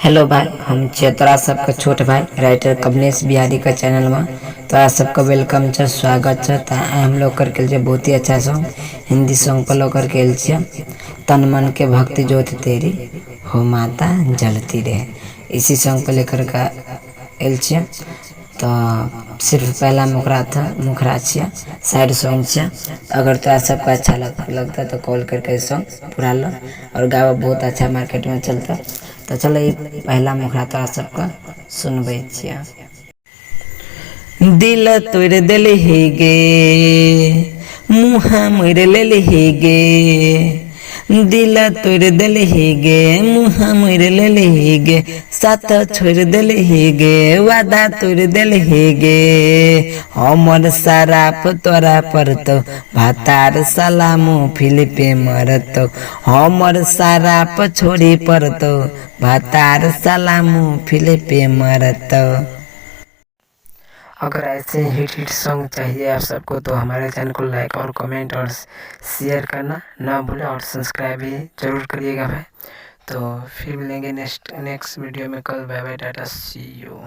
Hello भाई, हम छे तोरा सबके छोट भाई राइटर कमलेश बिहारी का चैनल में तोरा सबका वेलकम छ, स्वागत छ। हम लोग करके लिए बहुत ही अच्छा सॉन्ग हिंदी सॉन्ग पर लोग करके छे तन मन के भक्ति ज्योति तेरी हो माता जलती रहे। इसी सॉन्ग को लेकर का एल छे। तो सिर्फ पहला मुखरा छे साइड सॉन्ग छे। अगर तोरा सबका अच्छा लगता तो कॉल करके सॉन्ग पूरा लो और गावा बहुत अच्छा मार्केट में चलता। तो चलो ये पहला मुखरा तोरा सबका सुनबे छिया। दिल तोड़ दिल हे गे मुहा मोर लेल हे गे, दिल तोड़ दिल हे गे मुहा मोर लेल हे गे, साथ छोड़ दिल हे गे वादा तोड़ दिल हे गे, हमर सराप तोरा परतो भातार सलामो फिलिपे मरतो, हमर सराप छोड़ी परतो भातार सलामो फिलिपे मरतो। अगर ऐसे हिट सॉन्ग चाहिए आप सबको तो हमारे चैनल को लाइक और कमेंट और शेयर करना ना भूलें और सब्सक्राइब भी जरूर करिएगा भाई। तो फिर मिलेंगे नेक्स्ट वीडियो में कल। Bye bye, tata, see you.